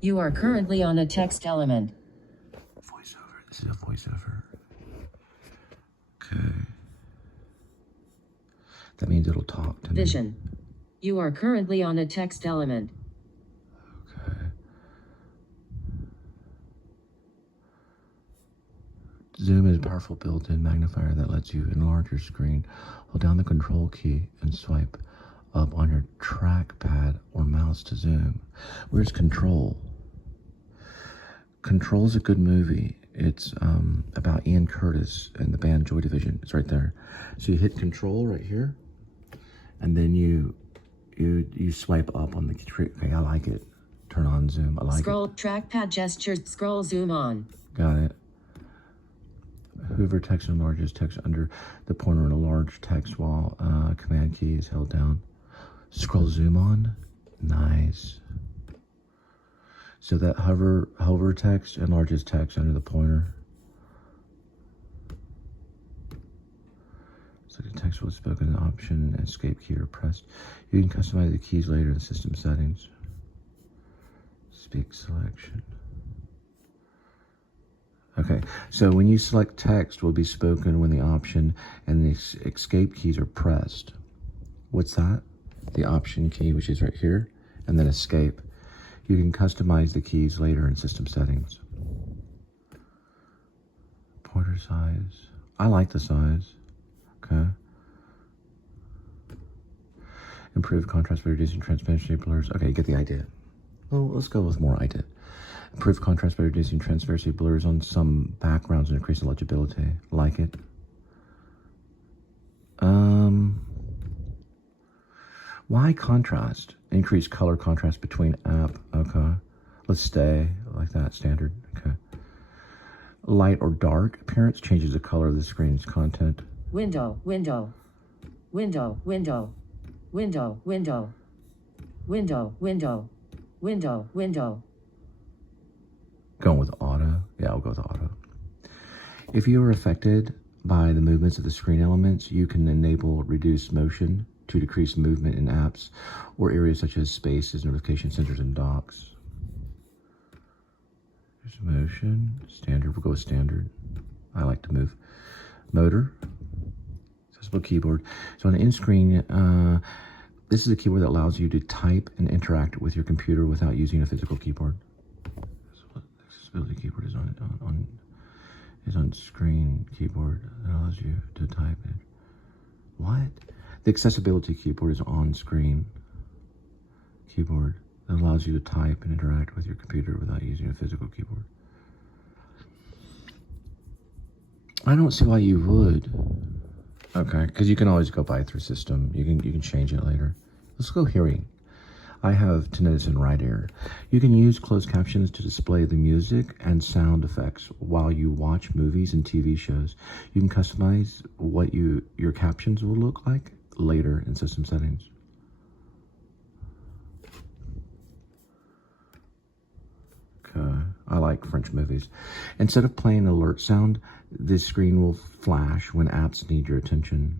You are currently on a text element. Voiceover. This is a voiceover. Okay. That means it'll talk to me. Vision. You are currently on a text element. Okay. Zoom is a powerful built-in magnifier that lets you enlarge your screen. Hold down the control key and swipe up on your trackpad or mouse to zoom. Where's Control? Control is a good movie. It's about Ian Curtis and the band Joy Division. It's right there. So you hit Control right here, and then you swipe up on the tree. Okay, I like it. Turn on zoom. I like Scroll, trackpad gesture, scroll, zoom on. Got it. Whoever text enlarges text under the pointer in a large text while command key is held down. Scroll zoom on. Nice. So that hover text enlarges text under the pointer. So the text was spoken, the option and escape key are pressed. You can customize the keys later in system settings. Speak selection. Okay, so when you select text will be spoken when the option and the escape keys are pressed. What's that? The option key, which is right here, and then escape. You can customize the keys later in system settings. Pointer size. I like the size. Okay. Improve contrast by reducing transparency blurs. Okay, you get the idea. Well, let's go with more idea. Improve contrast by reducing transparency blurs on some backgrounds and increase legibility. Like it. Why contrast? Increase color contrast between app. Okay. Let's stay like that, standard. Okay. Light or dark appearance changes the color of the screen's content. Window, window, window, window, window, window, window, window, window, window. Going with auto. Yeah, I'll go with auto. If you are affected by the movements of the screen elements, you can enable reduce motion to decrease movement in apps or areas such as spaces, notification centers, and docks. There's motion, standard. We'll go with standard. I like to move. Motor, accessible keyboard. So on the in-screen, this is a keyboard that allows you to type and interact with your computer without using a physical keyboard. Accessibility keyboard is on screen keyboard that allows you to type it. What? The accessibility keyboard is on screen keyboard that allows you to type and interact with your computer without using a physical keyboard. I don't see why you would. Okay, because you can always go by through system. You can change it later. Let's go hearing. I have tinnitus and right ear. You can use closed captions to display the music and sound effects while you watch movies and TV shows. You can customize what your captions will look like later in system settings. Okay, I like French movies. Instead of playing alert sound, this screen will flash when apps need your attention.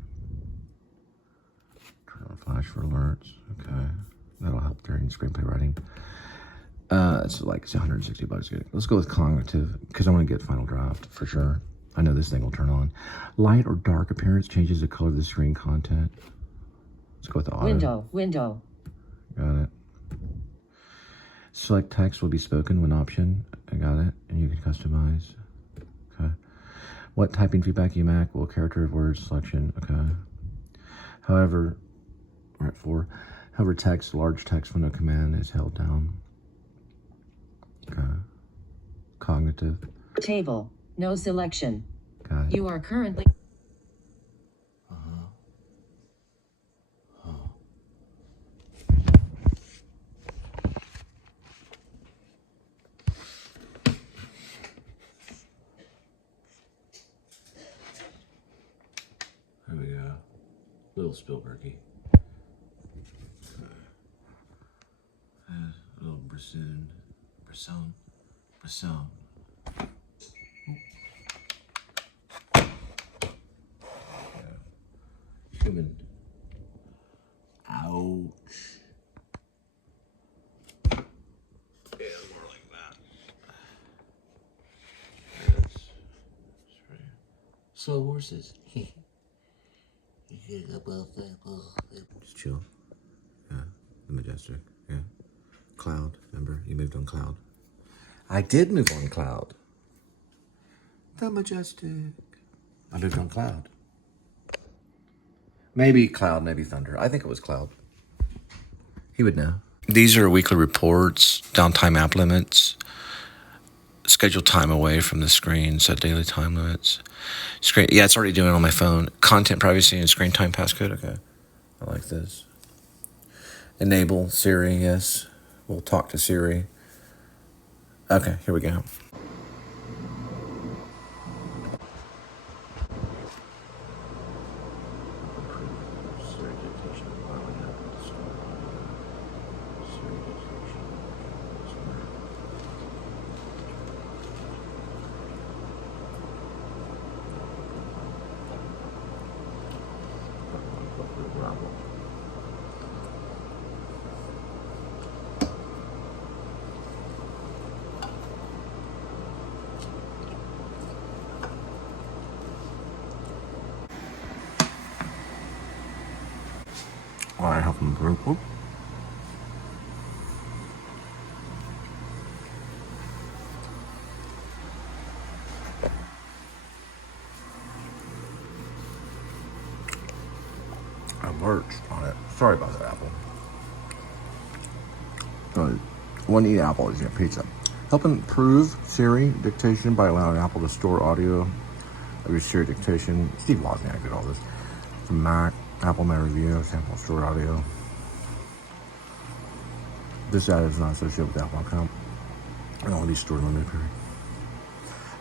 Turn on flash for alerts. Okay. That'll help during screenplay writing. It's like it's $160. Let's go with cognitive because I want to get final draft for sure. I know this thing will turn on. Light or dark appearance changes the color of the screen content. Let's go with the auto. Window, window. Got it. Select text will be spoken when option. I got it. And you can customize. Okay. What typing feedback you make will character of words selection. Okay. However, we're at 4. However, text, large text window command is held down. Okay. Cognitive. Table, no selection. Got it. You are currently... There we go. Little Spielbergy. A little Brisson. Human. Ouch. Yeah, more Slow horses. Just chill. Yeah, the Majestic. Yeah. Cloud, remember? You moved on Cloud. I did move on Cloud. The Majestic. I moved on Cloud. Maybe Cloud, maybe Thunder. I think it was Cloud. He would know. These are weekly reports, downtime app limits, schedule time away from the screen, set daily time limits. Screen, yeah, it's already doing it on my phone. Content privacy and screen time passcode. Okay, I like this. Enable Siri. Yes, we'll talk to Siri. Okay, here we go. I have some Drooble. Alert on it. Sorry about that, Apple. One eat apple is your pizza. Help improve Siri dictation by allowing Apple to store audio of your Siri dictation. Steve Wozniak did all this. From Mac, Apple My Review, sample stored audio. This ad is not associated with the Apple account. It will be stored in limited period.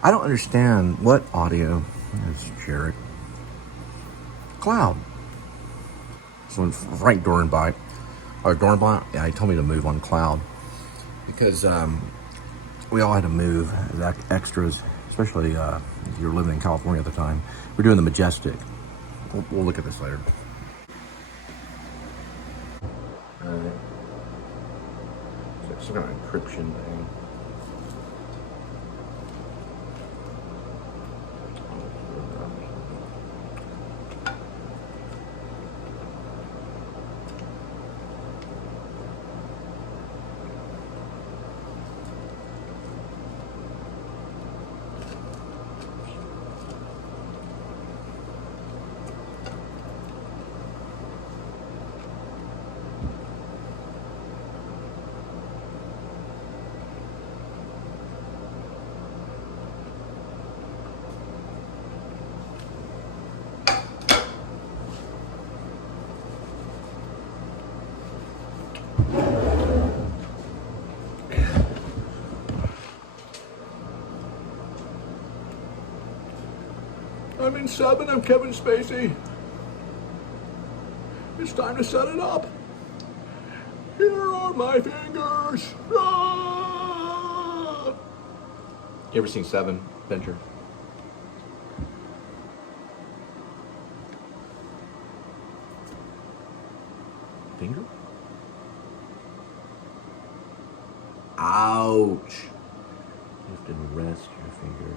I don't understand what audio is Jared. Cloud. So when Frank Dornbach, yeah, he told me to move on Cloud because we all had to move as extras, especially if you were living in California at the time. We're doing the Majestic. We'll look at this later. It's some kind of encryption thing. I'm in 7, I'm Kevin Spacey. It's time to set it up. Here are my fingers. Ah! You ever seen 7, Venture? Finger? Ouch. You have to rest your finger.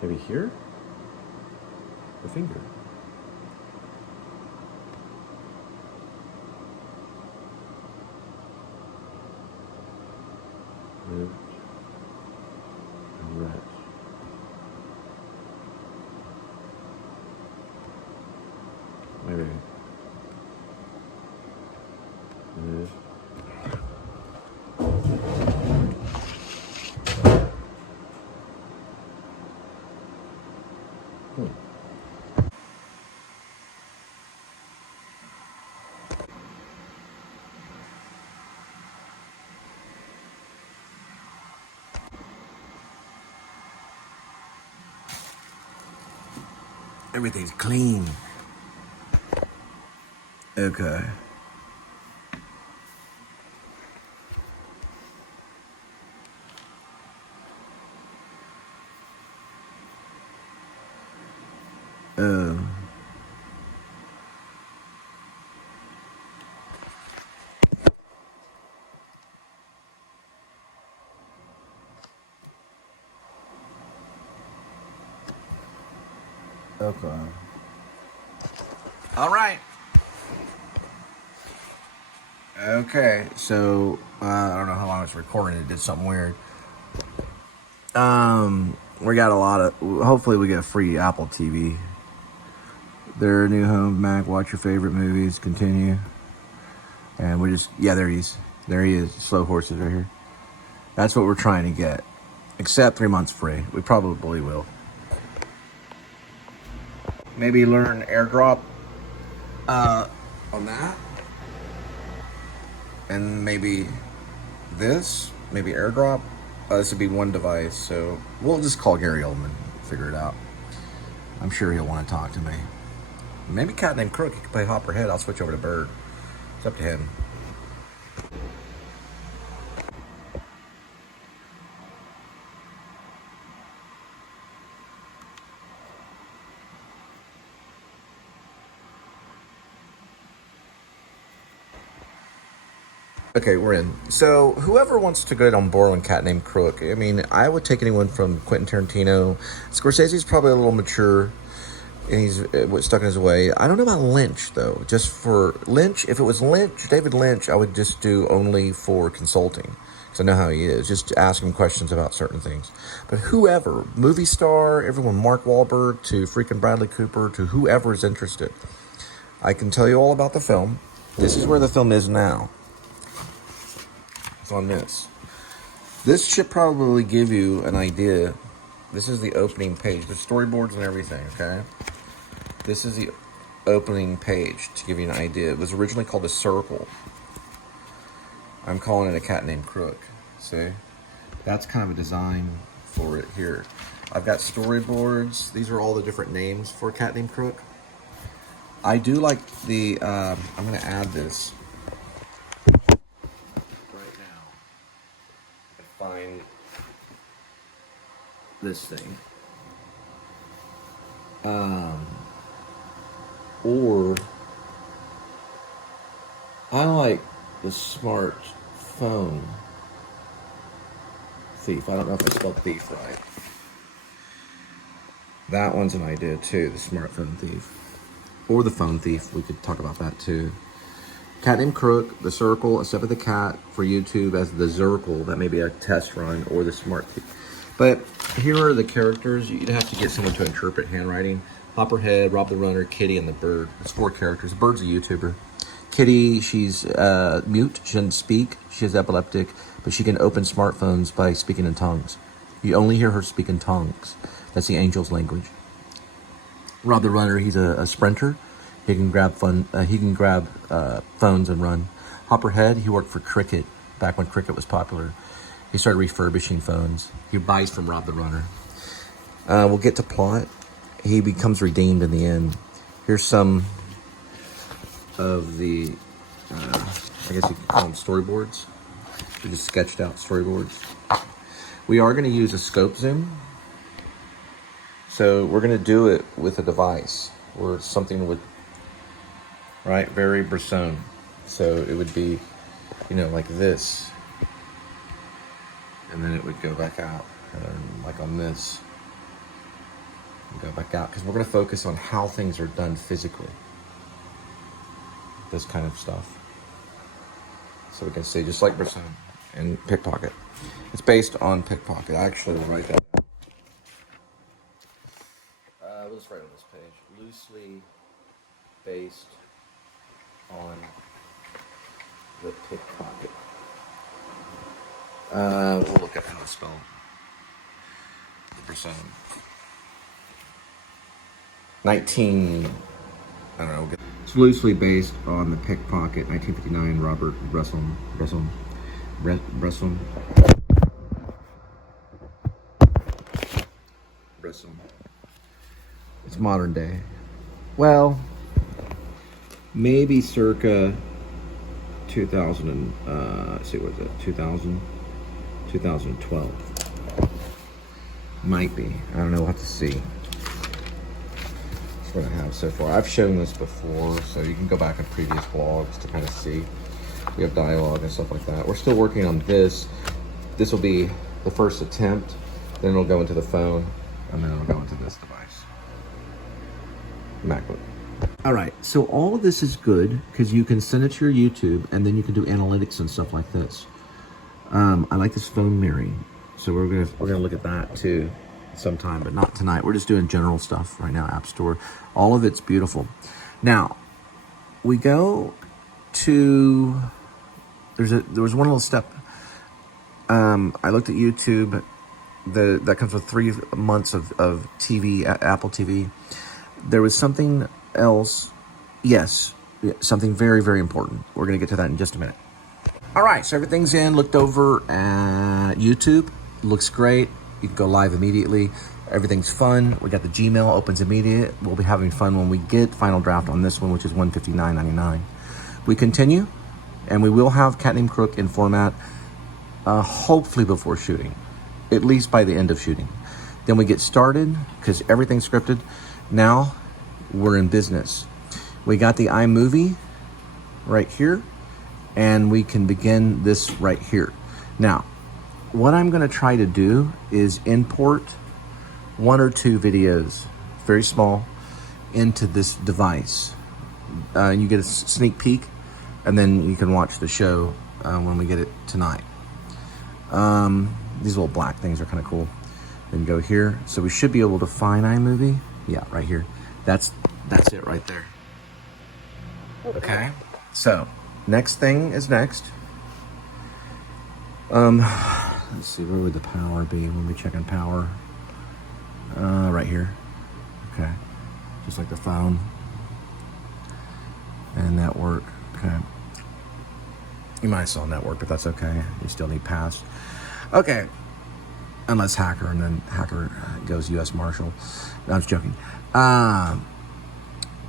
Maybe here? The finger. Lift and rest. Maybe. Lift. Everything's clean. Okay. Okay. All right. Okay, so I don't know how long it's recording. It did something weird. We got a lot of. Hopefully, we get a free Apple TV. Their new home, Mac. Watch your favorite movies. Continue. And we just, yeah, there he is. There he is. Slow horses right here. That's what we're trying to get. Except 3 months free. We probably will. Maybe learn AirDrop on that. And maybe this. Maybe AirDrop. This would be one device. So we'll just call Gary Oldman. Figure it out. I'm sure he'll want to talk to me. Maybe Cat Named Crook. He can play Hopper Head. I'll switch over to Bird. It's up to him. Okay, we're in. So whoever wants to get on board on Cat Named Crook, I mean, I would take anyone from Quentin Tarantino. Scorsese's probably a little mature, and he's stuck in his way. I don't know about Lynch, though. Just for Lynch, if it was Lynch, David Lynch, I would just do only for consulting, because I know how he is. Just ask him questions about certain things. But whoever, movie star, everyone, Mark Wahlberg to freaking Bradley Cooper to whoever is interested, I can tell you all about the film. This is where the film is now. On this should probably give you an idea. This is the opening page, the storyboards and everything. Okay, this is the opening page to give you an idea. It was originally called a circle. I'm calling it a Cat Named Crook. See, that's kind of a design for it here. I've got storyboards. These are all the different names for Cat Named Crook. I do like the I'm going to add this find this thing. Or I like the smartphone thief. I don't know if I spelled thief right. That one's an idea too, the smartphone thief. Or the phone thief. We could talk about that too. Cat Named Crook, The Circle, A Step of the Cat for YouTube as The Zircle. That may be a test run, or The Smart Thief. But here are the characters. You'd have to get someone to interpret handwriting. Hopperhead, Rob the Runner, Kitty, and the Bird. There's 4 characters. The Bird's a YouTuber. Kitty, she's mute. She doesn't speak. She's epileptic, but she can open smartphones by speaking in tongues. You only hear her speak in tongues. That's the angel's language. Rob the Runner, he's a sprinter. He can grab phones and run. Hopperhead, he worked for Cricket back when Cricket was popular. He started refurbishing phones. He buys from Rob the Runner. We'll get to plot. He becomes redeemed in the end. Here's some of the, I guess you could call them storyboards. We just sketched out storyboards. We are going to use a scope zoom. So we're going to do it with a device or something with, right, very Bresson. So it would be, you know, like this. And then it would go back out. And then like on this. And go back out. Because we're going to focus on how things are done physically. This kind of stuff. So we can see, just like Bresson and Pickpocket. It's based on Pickpocket. I actually will write that down. We'll just write on this page. Loosely based on the Pickpocket. We'll look at how it's spelled. The Bresson. 19. I don't know. We'll get, it's loosely based on the Pickpocket, 1959. Robert Bresson. It's modern day. Well, maybe circa 2000 and let's see, what is it? 2012. Might be. I don't know. We'll have to see. That's what I have so far. I've shown this before, so you can go back in previous vlogs to kind of see. We have dialogue and stuff like that. We're still working on this. This will be the first attempt. Then it'll go into the phone, and then it'll go into this device. MacBook. All right, so all of this is good because you can send it to your YouTube and then you can do analytics and stuff like this. I like this phone mirroring, so we're gonna look at that too sometime, but not tonight. We're just doing general stuff right now. App Store, all of it's beautiful. Now we go to there was one little step. I looked at YouTube. That comes with 3 months of TV, Apple TV. There was something else. Yes, something very, very important. We're going to get to that in just a minute. All right, so everything's in. Looked over at YouTube. Looks great. You can go live immediately. Everything's fun. We got the Gmail, opens immediate. We'll be having fun when we get final draft on this one, which is $159.99. We continue, and we will have Name Crook in format, hopefully before shooting, at least by the end of shooting. Then we get started, because everything's scripted. Now, we're in business. We got the iMovie right here, and we can begin this right here. Now, what I'm gonna try to do is import 1 or 2 videos, very small, into this device. You get a sneak peek, and then you can watch the show when we get it tonight. These little black things are kind of cool. Then go here. So we should be able to find iMovie. Yeah, right here. That's it right there. Okay. So next thing is next. Let's see, where would the power be when we check on power? Right here. Okay. Just like the phone. And network. Okay. You might have saw network, but that's okay. You still need pass. Okay. Unless hacker, and then hacker goes U.S. Marshal. No, I'm just joking.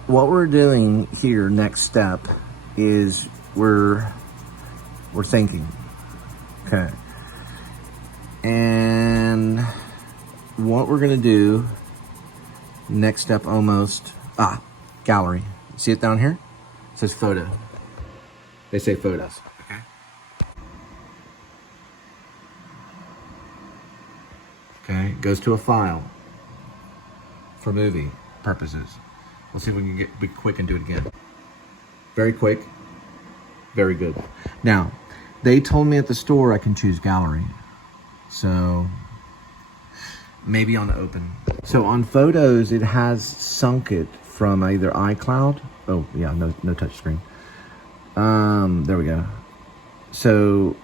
What we're doing here, next step, is we're thinking. Okay. And what we're gonna do, next step almost, gallery. See it down here? It says photo. They say photos. Okay. Okay, goes to a file for movie purposes. We'll see if we can be quick and do it again. Very quick, very good. Now, they told me at the store I can choose gallery. So, maybe on open. So on photos, it has sunk it from either iCloud. Oh yeah, no touch screen. There we go. So,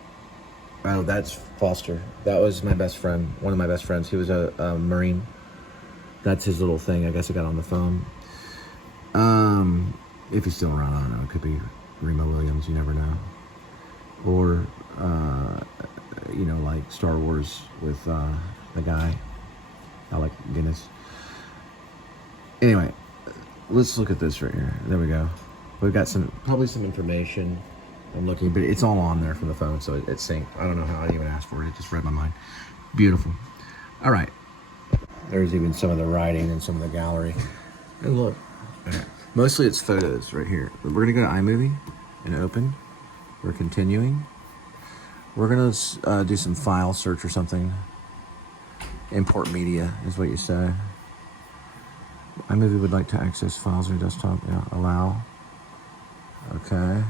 oh, that's Foster. That was my best friend, one of my best friends. He was a Marine. That's his little thing. I guess I got on the phone. If he's still around, I don't know. It could be Remo Williams. You never know. Or, you know, like Star Wars with the guy, Alec Guinness. Anyway, let's look at this right here. There we go. We've got probably some information. I'm looking, but it's all on there from the phone, so it's synced. I don't know how I even asked for it. It just read my mind. Beautiful. All right. There's even some of the writing and some of the gallery. And look, mostly it's photos right here. We're gonna go to iMovie and open. We're continuing. We're gonna do some file search or something. Import media is what you say. iMovie would like to access files on your desktop. Yeah, allow. Okay.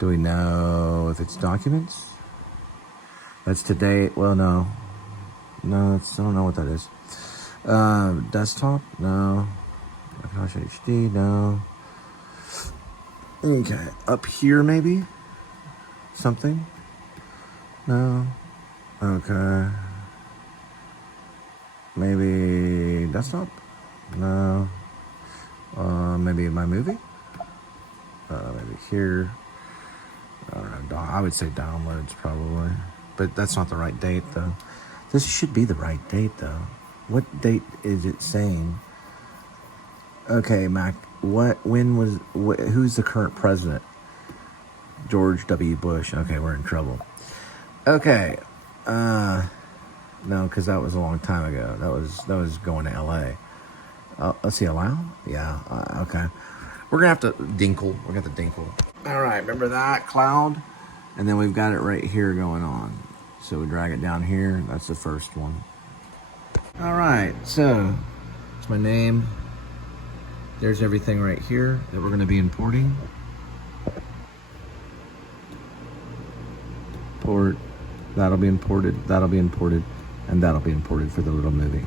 Do we know if it's documents? That's today. Well, no. No, I don't know what that is. Desktop? No. Macintosh HD? No. Okay. Up here, maybe? Something? No. Okay. Maybe desktop? No. Maybe my movie? Maybe here. I don't know. I would say downloads probably. But that's not the right date though. This should be the right date though. What date is it saying? Okay, Mac. Who's the current president? George W. Bush. Okay, we're in trouble. Okay. No, because that was a long time ago. That was going to L.A. Let's see, allow? Yeah, okay. We're going to have to dinkle. We're going to have to dinkle. All right, remember that? Cloud? And then we've got it right here going on. So we drag it down here. That's the first one. All right, so it's my name. There's everything right here that we're going to be importing. Port, that'll be imported, and that'll be imported for the little movie.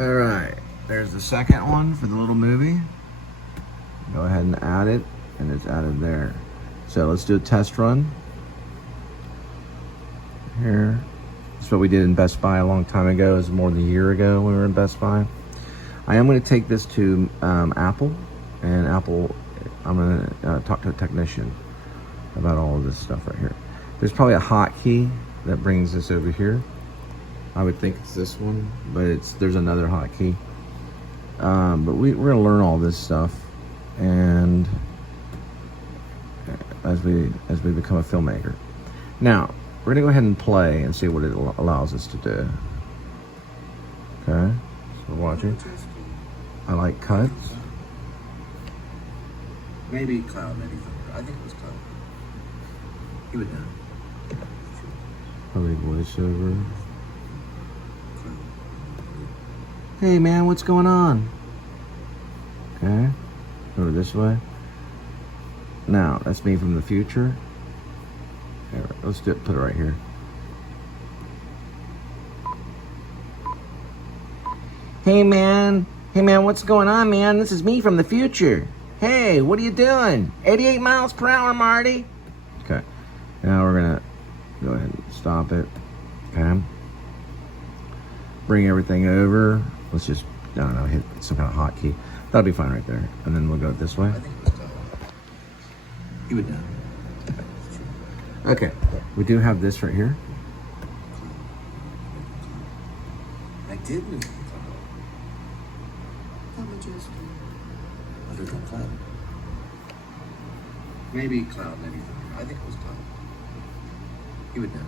All right, there's the second one for the little movie. Go ahead and add it, and it's added there. So let's do a test run. Here, that's what we did in Best Buy a long time ago. It was more than a year ago when we were in Best Buy. I am going to take this to Apple, and Apple, I'm going to talk to a technician about all of this stuff right here. There's probably a hotkey that brings this over here. I would think it's this one, but there's another hotkey. But we're going to learn all this stuff, and as we become a filmmaker. Now, we're going to go ahead and play and see what it allows us to do. Okay, so we're watching. I like cuts. Maybe Cloud, maybe Thunder. I think it was Cloud. He would know. Probably voiceover. Hey man, what's going on? Okay, go this way. Now, that's me from the future. Here, let's put it right here. Hey man, what's going on, man? This is me from the future. Hey, what are you doing? 88 miles per hour, Marty. Okay, now we're gonna go ahead and stop it. Okay, bring everything over. Let's just, I don't know, hit some kind of hotkey. That'll be fine right there. And then we'll go this way. I think it was called. You would know. Okay, we do have this right here. I did move the cloud. Under the cloud. Maybe Cloud, maybe Thunder. I think it was Cloud. You would know.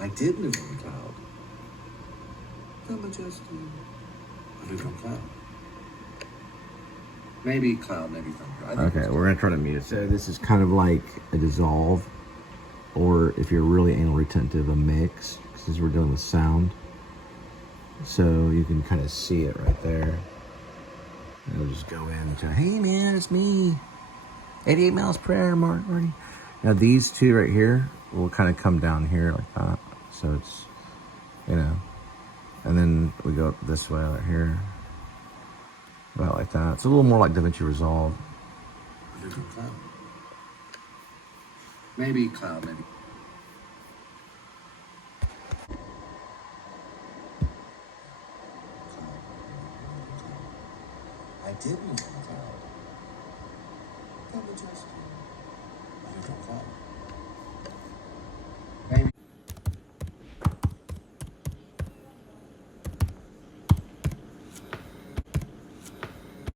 I did move on the cloud. Under the cloud. Maybe Cloud, maybe Thunder. Okay, we're gonna try to mute it. So this is kind of like a dissolve, or if you're really anal retentive, a mix, because we're dealing with sound. So you can kind of see it right there. And we'll just go in and say, hey man, it's me. 88 miles per hour, Marty. Now these two right here will kind of come down here like that. So it's, you know, and then we go up this way right here. About like that. It's a little more like DaVinci Resolve. Cloud. Maybe Cloud, maybe. I did move on the cloud. Under the cloud.